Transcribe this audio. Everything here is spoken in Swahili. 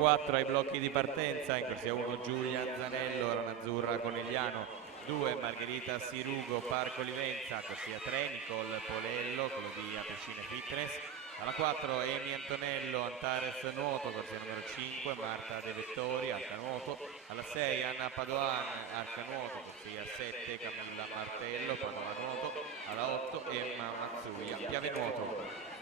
4 ai blocchi di partenza, in corsia 1 Giulia Zanello, Rana Azzurra Conegliano, 2 Margherita Sirugo Parco Livenza, corsia 3 Nicole Polello, quello di Apescine Fitness, alla 4 Emi Antonello Antares Nuoto, corsia numero 5 Marta De Vettori Arca Nuoto, alla 6 Anna Padoan Arca Nuoto, corsia 7 Camilla Martello Padova Nuoto, alla 8 Emma Mazzuia Piave Nuoto.